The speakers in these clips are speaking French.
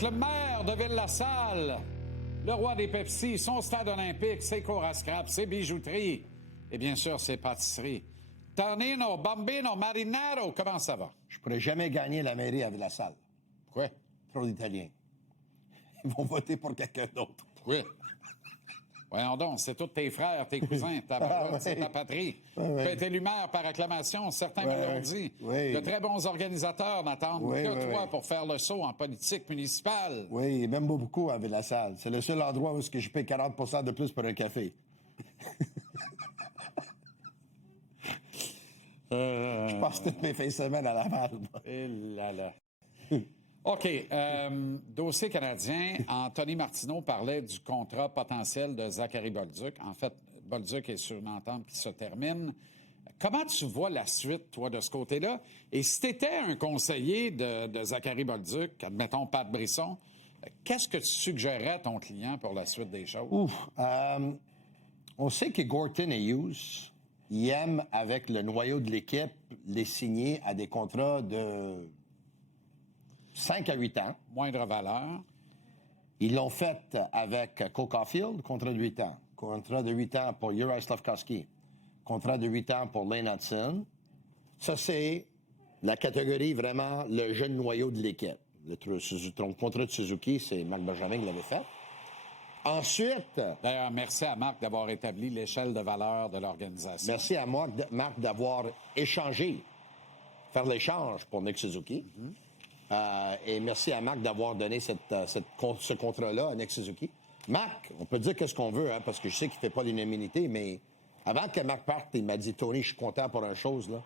Bolduc, le maire de Ville-la-Salle, le roi des Pepsi, son stade olympique, ses cours à scrap, ses bijouteries et bien sûr ses pâtisseries. Tonino, Bambino, Marinaro, comment ça va? Je pourrais jamais gagner la mairie à Ville-la-Salle. Pourquoi? Trop d'Italiens. Ils vont voter pour quelqu'un d'autre. Oui. Voyons donc, c'est tous tes frères, tes cousins, c'est ta patrie. Tu peux être élu maire par acclamation, certains me l'ont dit. Oui. De très bons organisateurs n'attendent que toi pour faire le saut en politique municipale. Oui, même beaucoup à Ville-la-Salle. C'est le seul endroit où je paie 40 % de plus pour un café. Je passe toutes mes fins de semaine à Laval. Et là là. OK. Dossier canadien. Anthony Martineau parlait du contrat potentiel de Zachary Bolduc. En fait, Bolduc est sur une entente qui se termine. Comment tu vois la suite, toi, de ce côté-là? Et si tu étais un conseiller de Zachary Bolduc, admettons Pat Brisson, qu'est-ce que tu suggérerais à ton client pour la suite des choses? On sait que Gorton et Hughes, ils aiment, avec le noyau de l'équipe, les signer à des contrats de 5 à 8 ans. Moindre valeur. Ils l'ont fait avec Cole Caulfield, contrat de 8 ans. Contrat de 8 ans pour Juraj Slafkovský. Contrat de 8 ans pour Lane Hudson. Ça, c'est la catégorie vraiment le jeune noyau de l'équipe. Le contrat de Suzuki, c'est Marc Bergevin qui l'avait fait. Ensuite... D'ailleurs, merci à Marc d'avoir établi l'échelle de valeur de l'organisation. Merci à Marc d'avoir échangé, faire l'échange pour Nick Suzuki. Et merci à Marc d'avoir donné ce contrat-là à Nick Suzuki. Marc, on peut dire qu'est-ce qu'on veut, hein, parce que je sais qu'il ne fait pas l'unanimité, mais avant que Marc parte, il m'a dit « Tony, je suis content pour une chose, là.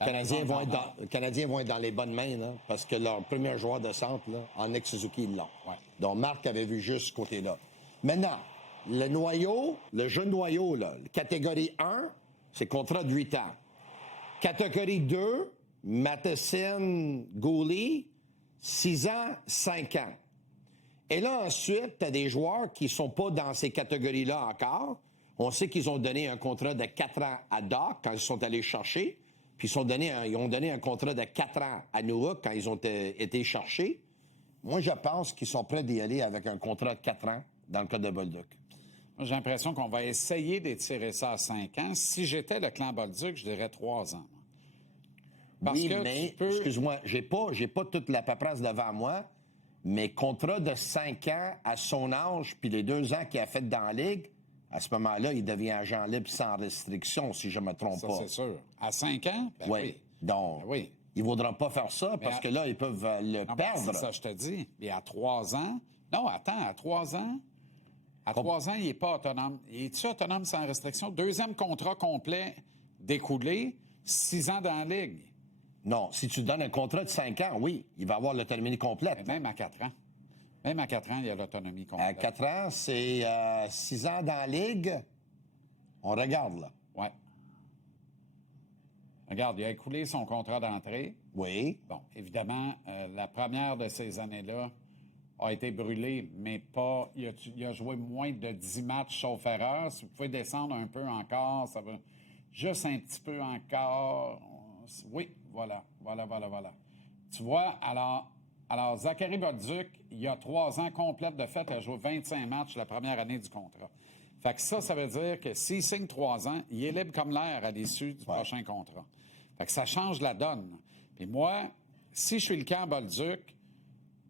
Les Canadiens vont être dans les bonnes mains, là, parce que leur premier joueur de centre, là, en Nick Suzuki, ils l'ont. Ouais. Donc, Marc avait vu juste ce côté-là. Maintenant, le noyau, le jeune noyau, là, catégorie 1, c'est contrat de 8 ans. Catégorie 2, Matheson, Gouli, 6 ans, 5 ans. Et là, ensuite, tu as des joueurs qui ne sont pas dans ces catégories-là encore. On sait qu'ils ont donné un contrat de 4 ans à Doc quand ils sont allés chercher. Puis ils ont donné un contrat de 4 ans à Nurk quand ils ont été cherchés. Moi, je pense qu'ils sont prêts d'y aller avec un contrat de 4 ans dans le cas de Bolduc. Moi, j'ai l'impression qu'on va essayer d'étirer ça à 5 ans. Si j'étais le clan Bolduc, je dirais 3 ans. Parce oui, mais, excuse-moi, j'ai pas toute la paperasse devant moi, mais contrat de 5 ans à son âge, puis les 2 ans qu'il a fait dans la Ligue, à ce moment-là, il devient agent libre sans restriction, si je ne me trompe pas. Ça, c'est sûr. À 5 ans? Ben oui. Donc, il ne voudra pas faire ça parce que là, ils peuvent le perdre. C'est ça, je te dis. Et à 3 ans... Non, attends, à 3 ans... À 3 ans, il n'est pas autonome. Es-tu autonome sans restriction? 2e contrat complet découlé, 6 ans dans la Ligue. Non, si tu donnes un contrat de 5 ans, oui, il va avoir l'autonomie complète. Mais même à 4 ans. Même à 4 ans, il y a l'autonomie complète. À 4 ans, c'est 6 ans dans la Ligue. On regarde, là. Oui. Regarde, il a écoulé son contrat d'entrée. Oui. Bon, évidemment, la première de ces années-là a été brûlée, mais pas... Il a joué moins de 10 matchs sauf erreur. Si vous pouvez descendre un peu encore, ça va... Juste un petit peu encore. Oui, voilà. Tu vois, alors Zachary Bolduc, il y a 3 ans complètes de fait, il a joué 25 matchs la première année du contrat. Fait que ça veut dire que s'il signe 3 ans, il est libre comme l'air à l'issue du prochain contrat. Fait que ça change la donne. Puis moi, si je suis le camp Bolduc,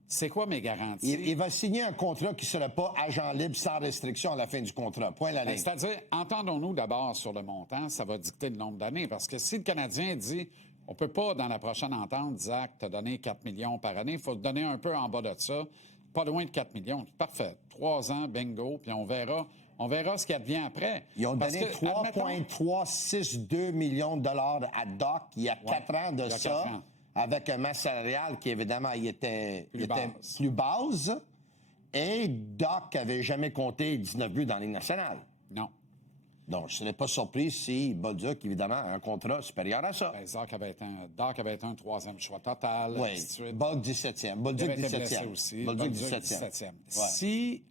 c'est quoi mes garanties? Il va signer un contrat qui ne sera pas agent libre sans restriction à la fin du contrat. Point la ligne. C'est-à-dire, entendons-nous d'abord sur le montant, ça va dicter le nombre d'années. Parce que si le Canadien dit, on ne peut pas, dans la prochaine entente, Zach, te donner 4 millions par année, il faut te donner un peu en bas de ça, pas loin de 4 millions. Parfait. 3 ans, bingo, puis on verra ce qui advient après. Ils ont donné 3,362 millions de dollars à Doc il y a 4 ans de ça. 4 ans. Avec un masse salariale qui, évidemment, était plus base. Et Doc n'avait jamais compté 19 buts dans la Ligue nationale. Non. Donc, je ne serais pas surpris si Bolduc, évidemment, a un contrat supérieur à ça. Ben, Doc avait été un 3e choix total. Oui, Bolduc 17e. Bolduc 17e. Aussi. Bolduc 17e. Ouais. Si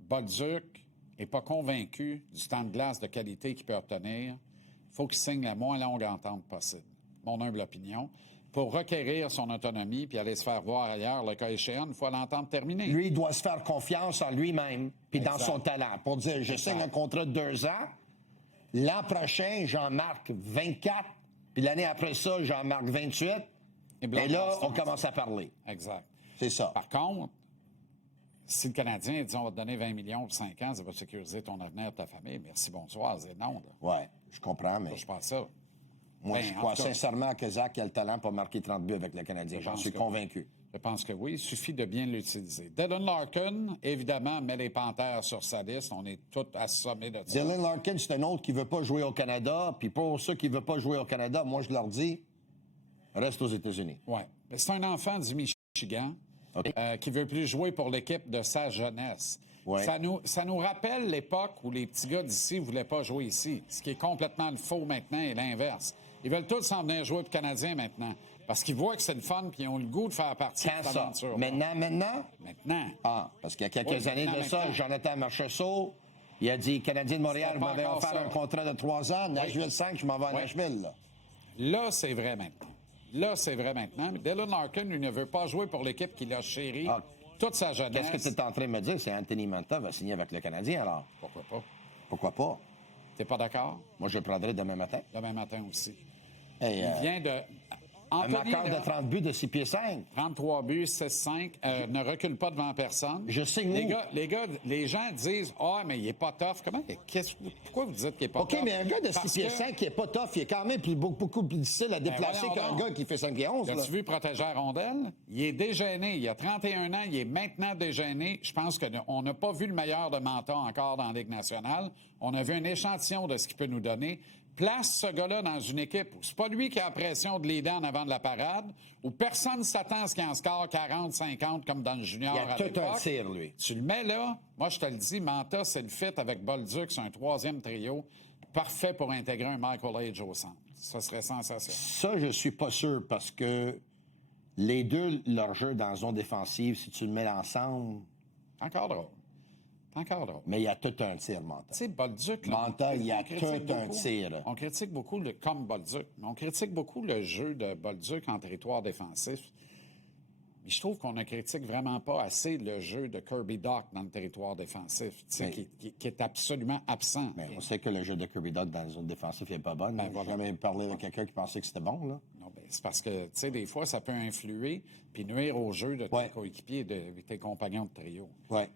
Bolduc n'est pas convaincu du temps de glace de qualité qu'il peut obtenir, il faut qu'il signe la moins longue entente possible. Mon humble opinion. pour requérir son autonomie puis aller se faire voir ailleurs, le cas échéant, une fois l'entente terminée. Lui, il doit se faire confiance en lui-même puis dans Exact. son talent. Pour dire, je signe un contrat de 2 ans, l'an prochain, j'en marque 24, puis l'année après ça, j'en marque 28, et là, on commence à parler. Exact. C'est ça. Par contre, si le Canadien dit on va te donner 20 millions pour 5 ans, ça va sécuriser ton avenir de ta famille, merci, bonsoir, c'est non. Là. Ouais, je comprends, mais Je pense ça. moi, Ben, je en crois tout cas, sincèrement que Zach a le talent pour marquer 30 buts avec le Canadien. J'en suis convaincu. Je pense que oui. Il suffit de bien l'utiliser. Dylan Larkin, évidemment, met les Panthères sur sa liste. On est tous assommés de ça. Dylan Larkin, c'est un autre qui ne veut pas jouer au Canada. Puis pour ceux qui ne veulent pas jouer au Canada, moi, je leur dis, reste aux États-Unis. Oui. C'est un enfant du Michigan OK. qui veut plus jouer pour l'équipe de sa jeunesse. Ouais. Ça nous rappelle l'époque où les petits gars d'ici ne voulaient pas jouer ici, ce qui est complètement le faux maintenant et l'inverse. Ils veulent tous s'en venir jouer pour le Canadien maintenant parce qu'ils voient que c'est le fun puis ils ont le goût de faire partie de Quand cette ça? aventure. Maintenant? Maintenant. Ah, parce qu'il y a quelques Oui, années de maintenant, ça, maintenant. Jonathan Marchessault, il a dit, Canadien de Montréal C'est pas m'avait encore offert ça. un contrat de 3 ans. Nashville 5, je m'en vais à Oui. Nashville. Là. Là, c'est vrai maintenant. Là, c'est vrai maintenant. Mais Dylan Larkin, lui, ne veut pas jouer pour l'équipe qu'il a chérie Ah. toute sa jeunesse. Qu'est-ce que tu es en train de me dire? C'est Anthony Manta va signer avec le Canadien, alors? Pourquoi pas? Pourquoi pas? T'es pas d'accord? Moi, je le prendrai demain matin. Demain matin aussi. Hey, Il vient de... un Anthony, marqueur là, de 30 buts de 6 pieds 5. 33 buts, 6-5, ne recule pas devant personne. Je signe les où? gars, les gens disent « Ah, mais il est pas tough. » Pourquoi vous dites qu'il est pas OK, tough? mais un gars de 6 Parce pieds que- 5 qui n'est pas tough, il est quand même beaucoup plus difficile à déplacer voyons qu'un donc. gars qui fait 5 pieds 11. là. As-tu vu protéger la rondelle? Il est dégêné. Il a 31 ans. Il est maintenant dégêné. Je pense qu'on n'a pas vu le meilleur de Manta encore dans la Ligue nationale. On a vu un échantillon de ce qu'il peut nous donner. Place ce gars-là dans une équipe où c'est pas lui qui a la pression de leader en avant de la parade, où personne ne s'attend à ce qu'il en score 40, 50 comme dans le junior Il a à tout un l'époque. tir, lui. Tu le mets là, moi je te le dis, Manta, c'est le fit avec Bolduc, c'est un troisième trio, parfait pour intégrer un Michael Age au centre. Ça serait sensationnel. Ça, je suis pas sûr parce que les deux, leur jeu dans la zone défensive, si tu le mets ensemble, Encore drôle. Encore drôle. mais il y a tout un tir, Manta. Tu sais, Bolduc... là, Manta, il y a on critique tout un beaucoup. tir. On critique beaucoup, comme Bolduc, mais on critique beaucoup le jeu de Bolduc en territoire défensif. Mais je trouve qu'on ne critique vraiment pas assez le jeu de Kirby Dach dans le territoire défensif, tu sais, qui est absolument absent. Mais on sait que le jeu de Kirby Dach dans la zone défensive n'est pas bon. J'ai voilà. jamais parlé avec quelqu'un qui pensait que c'était bon, là. Non, ben, c'est parce que, tu sais, des fois, ça peut influer puis nuire au jeu de tes Ouais. coéquipiers et de tes compagnons de trio. Ouais.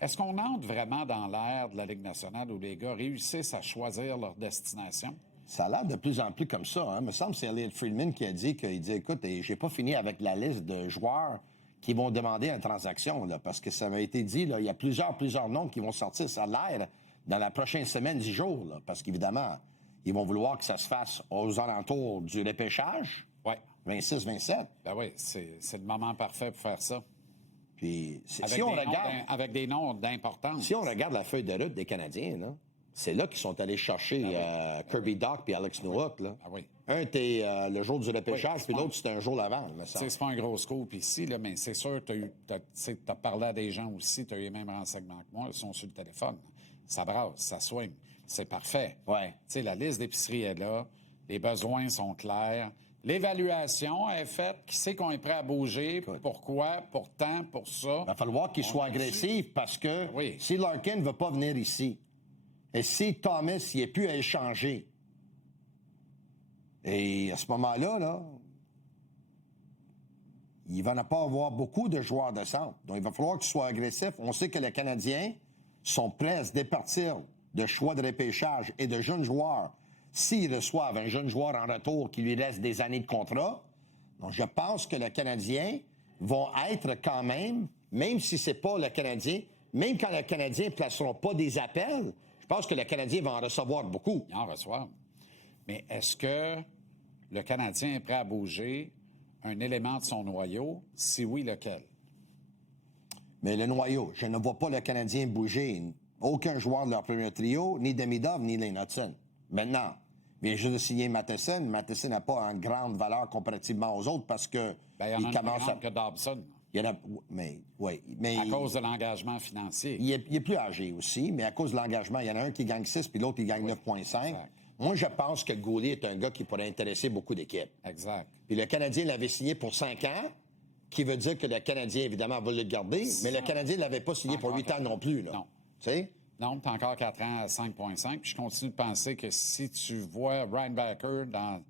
Est-ce qu'on entre vraiment dans l'ère de la Ligue nationale où les gars réussissent à choisir leur destination? Ça a l'air de plus en plus comme ça. Hein. Il me semble que c'est Elliot Friedman qui a dit écoute, j'ai pas fini avec la liste de joueurs qui vont demander une transaction, là, parce que ça m'a été dit, là, il y a plusieurs noms qui vont sortir. Ça a l'air dans la prochaine semaine, 10 jours, là, parce qu'évidemment, ils vont vouloir que ça se fasse aux alentours du repêchage, Oui. 26-27. Ben oui, c'est le moment parfait pour faire ça. Puis Avec, si on des noms regarde... avec des noms d'importance. Si on regarde la feuille de route des Canadiens, là, c'est là qu'ils sont allés chercher Kirby Dach et Alex Nowak. Là. Ah oui. Un, t'es le jour du repêchage, Oui, puis l'autre, c'était un jour l'avant. me Tu sais, semble. c'est pas un gros scoop ici, là, mais c'est sûr, tu as parlé à des gens aussi, tu as eu les mêmes renseignements que moi, ils sont sur le téléphone. Ça brasse, ça swing. C'est parfait. Ouais. Tu sais, la liste d'épicerie est là, les besoins sont clairs, l'évaluation est faite, qui sait qu'on est prêt à bouger, pourquoi, pour tant, pour ça. Il va falloir qu'il soit agressif parce que Oui. si Larkin ne veut pas venir ici, et si Thomas n'y est plus à échanger, et à ce moment-là, là, il va ne pas avoir beaucoup de joueurs de centre. Donc, il va falloir qu'il soit agressif. On sait que les Canadiens sont prêts à se départir de choix de repêchage et de jeunes joueurs s'ils reçoivent un jeune joueur en retour qui lui reste des années de contrat. Donc, je pense que les Canadiens vont être quand même si c'est pas le Canadien, même quand les Canadiens ne placeront pas des appels, je pense que les Canadiens vont en recevoir beaucoup. Ils en reçoivent. Mais est-ce que le Canadien est prêt à bouger un élément de son noyau? Si oui, lequel? Mais le noyau, je ne vois pas le Canadien bouger aucun joueur de leur premier trio, ni Demidov, ni Lane Hudson. Maintenant, vient juste de signer Matheson. Matheson n'a pas une grande valeur comparativement aux autres parce que Ben, il y en a il une commence plus à... grande que Dobson, Il y en a... Mais, oui, mais... à cause de l'engagement financier. Il est plus âgé aussi, mais à cause de l'engagement, il y en a un qui gagne 6 puis l'autre, il gagne 9,5. exact. Moi, je pense que Goulet est un gars qui pourrait intéresser beaucoup d'équipes. Exact. Puis le Canadien l'avait signé pour 5 ans, qui veut dire que le Canadien, évidemment, va le garder, mais le Canadien ne l'avait pas signé pour 8 ans non plus. Là. Non. Tu sais? Non, tu as encore 4 ans à 5,5. Puis je continue de penser que si tu vois Reinbacker dans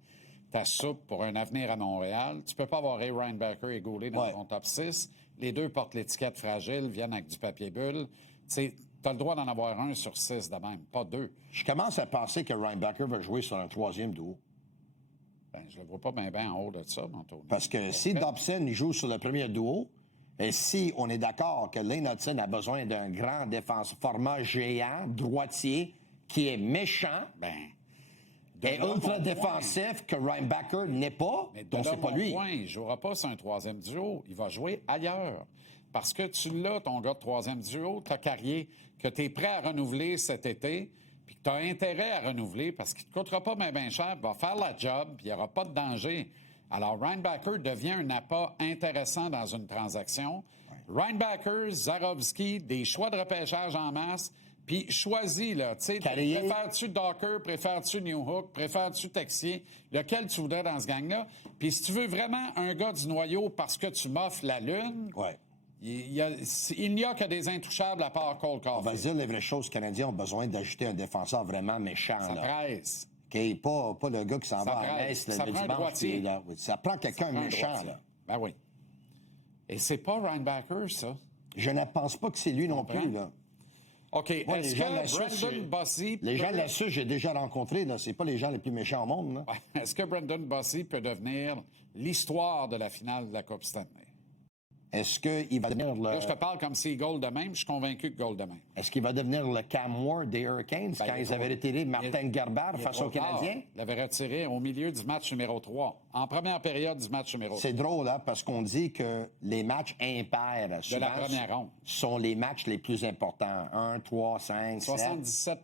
ta soupe pour un avenir à Montréal, tu peux pas avoir Ray Reinbacker et Goulet dans ton top 6. Les deux portent l'étiquette fragile, viennent avec du papier bulle. Tu as le droit d'en avoir un sur 6 de même, pas 2. Je commence à penser que Reinbacker va jouer sur un 3e duo. Ben, je le vois pas bien en haut de ça, mon tour. Parce que si Dobson il joue sur le premier duo, et si on est d'accord que Lane Hudson a besoin d'un grand défenseur, format géant, droitier, qui est méchant, et ultra défensif que Reinbacker n'est pas, donc c'est pas lui. Il ne jouera pas sur un 3e duo. Il va jouer ailleurs. Parce que tu l'as, ton gars de 3e duo, ta carrière, que tu es prêt à renouveler cet été, puis que tu as intérêt à renouveler parce qu'il ne te coûtera pas bien cher, va faire la job, puis il n'y aura pas de danger. Alors, Reinbacker devient un appât intéressant dans une transaction. Ouais. Reinbacker, Zarovski, des choix de repêchage en masse, puis choisis, là, tu sais, préfères-tu Docker, préfères-tu Newhook, préfères-tu Texier, lequel tu voudrais dans ce gang-là? Puis si tu veux vraiment un gars du noyau parce que tu m'offres la lune... Ouais. Il n'y a que des intouchables à part Cole Caulfield. On va dire les vraies choses. Les Canadiens ont besoin d'ajouter un défenseur vraiment méchant. Ça presse. Okay, pas le gars qui s'en va à l'Est le dimanche. Puis, là, ça prend quelqu'un méchant. Là. Ben oui. Et c'est pas Reinbacker, ça. Je ne pense pas que c'est lui non plus. Là. OK. Moi, est-ce que Brendan Bossy... Les gens là-dessus, j'ai déjà rencontré. Là. C'est pas les gens les plus méchants au monde. Là. Est-ce que Brendan Bossy peut devenir l'histoire de la finale de la Coupe Stanley? Est-ce qu'il va devenir le... Là, je te parle comme s'il goal de même. Je suis convaincu que goal de même. Est-ce qu'il va devenir le Cam Ward des Hurricanes quand ils avaient retiré Martin Gerber face aux Canadiens? Il l'avait retiré au milieu du match numéro 3, en première période du match numéro 3. C'est drôle, hein, parce qu'on dit que les matchs impairs de la première ronde sont les matchs les plus importants. 1, 3, 5, 77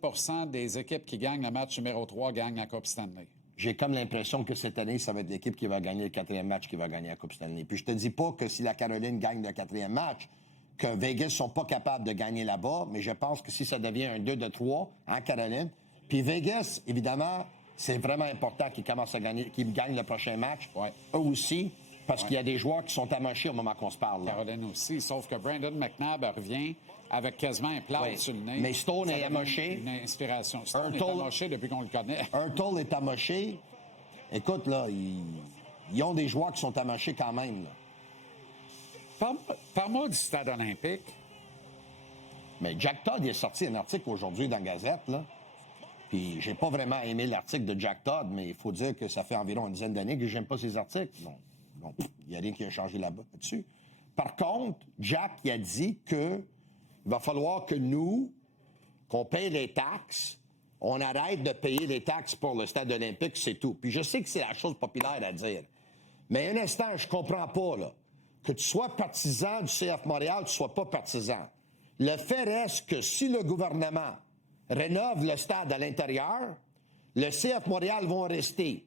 des équipes qui gagnent le match numéro 3 gagnent la Coupe Stanley. J'ai comme l'impression que cette année, ça va être l'équipe qui va gagner le 4e match qui va gagner la Coupe Stanley. Puis je te dis pas que si la Caroline gagne le 4e match, que Vegas sont pas capables de gagner là-bas, mais je pense que si ça devient un 2-3 en Caroline, puis Vegas, évidemment, c'est vraiment important qu'ils commencent à gagner, qu'ils gagnent le prochain match. Ouais. Eux aussi, parce qu'il y a des joueurs qui sont amochés au moment qu'on se parle. Là. Caroline aussi, sauf que Brandon McNabb revient avec quasiment un plâtre sur le nez. Mais Stone est amoché. Une inspiration. Stone est amoché depuis qu'on le connaît. Hurtle est amoché. Écoute, là, ils ont des joueurs qui sont amochés quand même. Là. Parle-moi du stade olympique. Mais Jack Todd il est sorti un article aujourd'hui dans la Gazette, là. Puis j'ai pas vraiment aimé l'article de Jack Todd, mais il faut dire que ça fait environ une dizaine d'années que j'aime pas ses articles. Bon, il n'y a rien qui a changé là-dessus. Par contre, Jack il a dit que il va falloir que nous, qu'on paye les taxes, on arrête de payer les taxes pour le stade olympique, c'est tout. Puis je sais que c'est la chose populaire à dire. Mais un instant, je comprends pas, là. Que tu sois partisan du CF Montréal, tu sois pas partisan. Le fait reste que si le gouvernement rénove le stade à l'intérieur, le CF Montréal vont rester.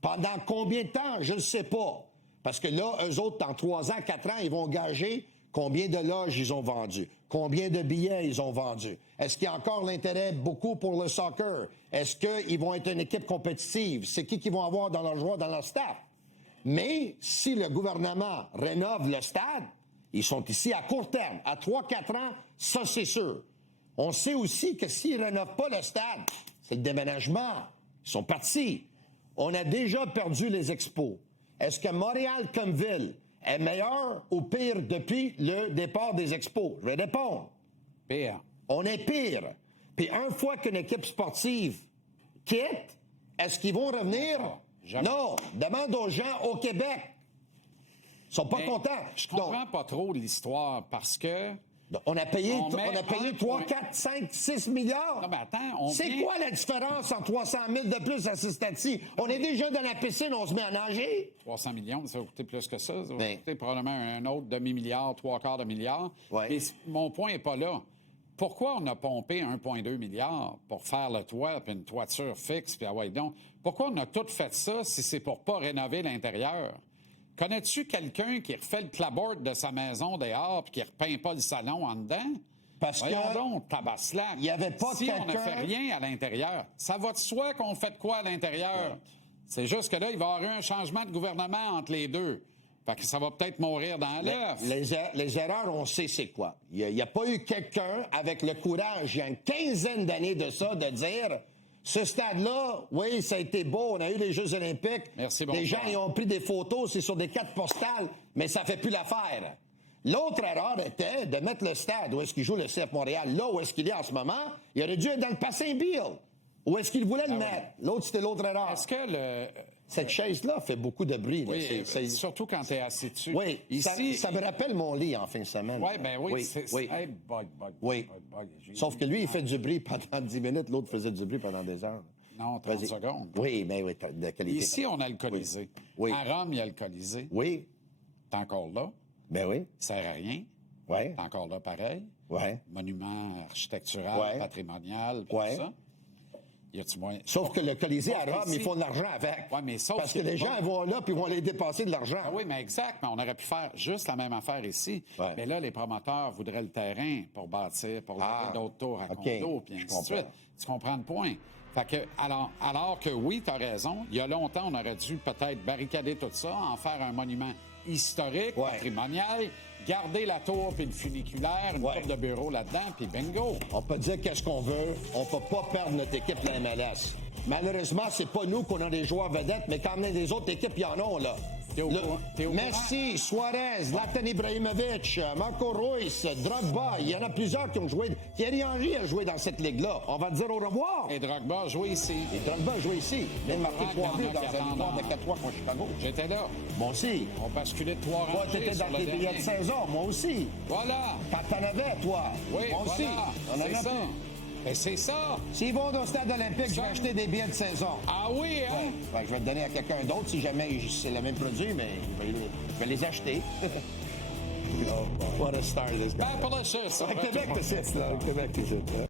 Pendant combien de temps? Je ne sais pas. Parce que là, eux autres, dans 3 ans, 4 ans, ils vont gager combien de loges ils ont vendu, combien de billets ils ont vendus. Est-ce qu'il y a encore l'intérêt beaucoup pour le soccer? Est-ce qu'ils vont être une équipe compétitive? C'est qui vont avoir dans leurs joueurs, dans leur staff? Mais si le gouvernement rénove le stade, ils sont ici à court terme, à 3-4 ans, ça c'est sûr. On sait aussi que s'ils ne rénovent pas le stade, c'est le déménagement. Ils sont partis. On a déjà perdu les expos. Est-ce que Montréal comme ville est meilleur ou pire depuis le départ des expos? Je vais répondre. Pire. On est pire. Puis une fois qu'une équipe sportive quitte, est-ce qu'ils vont revenir? Jamais. Non. Demande aux gens au Québec. Ils sont pas contents. Je comprends pas trop l'histoire parce que... On a payé 3, 4, 5, 6 milliards. Non, mais attends, c'est quoi la différence en 300 000 de plus à ce stade-ci? On est déjà dans la piscine, on se met à nager. 300 millions, ça va coûter plus que ça. Ça va coûter probablement un autre demi-milliard, 3/4 de milliard. Ouais. Mais mon point n'est pas là. Pourquoi on a pompé 1,2 milliard pour faire le toit puis une toiture fixe? Puis donc, pourquoi on a tout fait ça si c'est pour pas rénover l'intérieur? Connais-tu quelqu'un qui refait le clapboard de sa maison dehors puis qui repeint pas le salon en dedans? Parce Voyons que donc, tabaslac. il y avait pas si on ne quelqu'un- fait rien à l'intérieur, ça va de soi qu'on fait de quoi à l'intérieur? Ouais. C'est juste que là, il va y avoir eu un changement de gouvernement entre les deux. Fait que ça va peut-être mourir dans l'œuf. Les erreurs, on sait c'est quoi. Il n'y a pas eu quelqu'un avec le courage, il y a une quinzaine d'années de ça, de dire ce stade-là, oui, ça a été beau, on a eu les Jeux olympiques. Merci, les gens bonsoir. ils ont pris des photos, c'est sur des cartes postales, mais ça fait plus l'affaire. L'autre erreur était de mettre le stade où est-ce qu'il joue le CF Montréal, là où est-ce qu'il est en ce moment, il aurait dû être dans le bassin Bill. Où est-ce qu'il voulait le mettre? L'autre, c'était l'autre erreur. Est-ce que Cette chaise-là fait beaucoup de bruit. Là. Oui, surtout quand tu es assis dessus. Oui, Ici, ça me rappelle mon lit en fin de semaine. Oui, bien oui. oui. Hey, bug. Oui. Sauf que lui, il fait du bruit pendant 10 minutes, l'autre faisait du bruit pendant des heures. Non, 30 Vas-y. secondes. Oui, mais oui, de qualité. Ici, on a le Colisée. Oui. À Rome, il y a le Colisée. Oui, T'es encore là. ben oui, Ça sert à rien. oui, T'es encore là pareil. oui. Monument architectural, Ouais. patrimonial, puis Ouais. tout ça. Y a-tu moyen... Sauf que le Colisée à Sauf Rome, qu'ici- ils font de l'argent avec. Ouais, mais sauf Parce que que- les gens ils vont là puis ils vont aller dépenser de l'argent. Ah oui, mais exact. Mais on aurait pu faire juste la même affaire ici. Ouais. Mais là, les promoteurs voudraient le terrain pour bâtir, pour Ah, lever d'autres tours à OK. condo, puis Je ainsi de suite. comprends. Tu comprends le point? Fait que, alors que oui, tu as raison, il y a longtemps, on aurait dû peut-être barricader tout ça, en faire un monument historique, Ouais. patrimonial, garder la tour puis le funiculaire, une Ouais. coupe de bureau là-dedans, puis bingo. On peut dire qu'est-ce qu'on veut. On peut pas perdre notre équipe la MLS. Malheureusement, c'est pas nous qu'on a des joueurs vedettes, mais quand même les autres équipes, il y en ont, là. T'es au courant? Messi, Suarez, Zlatan Ibrahimovic, Marco Reus, Drogba, il y en a plusieurs qui ont joué. Thierry Henry a joué dans cette ligue-là. On va dire au revoir. Et Drogba a joué ici. Et Drogba a joué ici. Il vient de marquer Au courant 3 qu'il y buts en a dans qui un attendent victoire de en- 4-3 contre Chicago. J'étais là. Moi aussi. On basculait de trois Toi, rangées t'étais sur dans le tes billets de dernier. saison. Moi aussi. Voilà. T'en avais, toi. Oui, Moi aussi. voilà. On en C'est a ça. plus. Ben, c'est ça. S'ils vont au stade olympique, je vais Ça- acheter des billets de saison. Ah oui, hein? Ouais. Fait que je vais le donner à quelqu'un d'autre si jamais c'est le même produit, mais je vais les acheter. What a star, this guy. Ben, pour le chef, ça Au va Québec, tout- c'est ça. Au Québec, c'est ça.